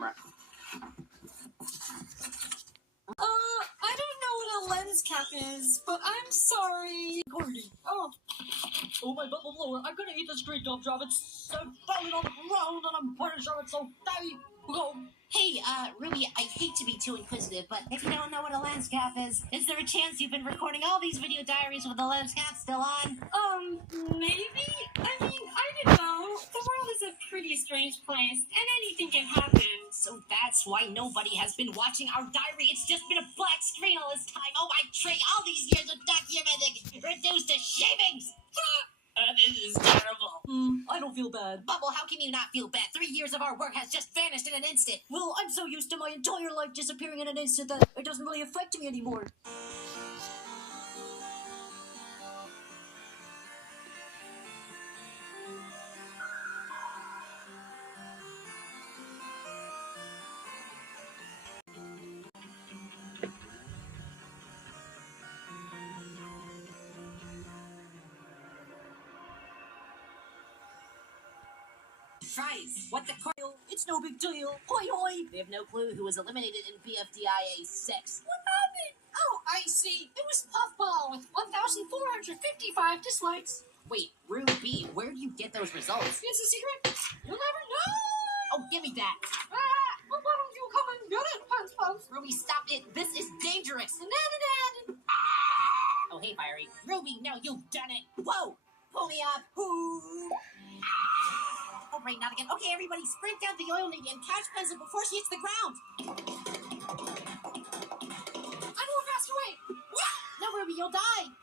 camera. I don't know what a lens cap is, but I'm sorry. Gordy. Oh, my bubble blower. I'm gonna eat this great dump job. It's so falling on the ground and I'm pretty sure it's so fatty. Go. Hey, Ruby, I hate to be too inquisitive, but if you don't know what a lens cap is there a chance you've been recording all these video diaries with the lens cap still on? Maybe? I mean, I don't know. The world is a pretty strange place, and anything can happen. So that's why nobody has been watching our diary. It's just been a black screen all this time. Oh, my Trey, all these years of documenting reduced to shavings. This is terrible. I don't feel bad. Bubble, how can you not feel bad? 3 years of our work has just vanished in an instant. Well, I'm so used to my entire life disappearing in an instant that it doesn't really affect me anymore. Tries. What the car? It's no big deal. Hoi hoi. We have no clue who was eliminated in BFDIA 6. What happened? Oh, I see. It was Puffball with 1,455 dislikes. Wait, Ruby, where do you get those results? It's a secret. You'll never know. Oh, give me that. Well, why don't you come and get it, Pants Pants? Ruby, stop it. This is dangerous. Oh, hey, Fiery. Ruby, no, you've done it. Whoa. Pull me up. Oh, right, not again. Okay, everybody, sprint down the oil needle and catch Pencil before she hits the ground. I'm more faster away. No, Ruby, you'll die.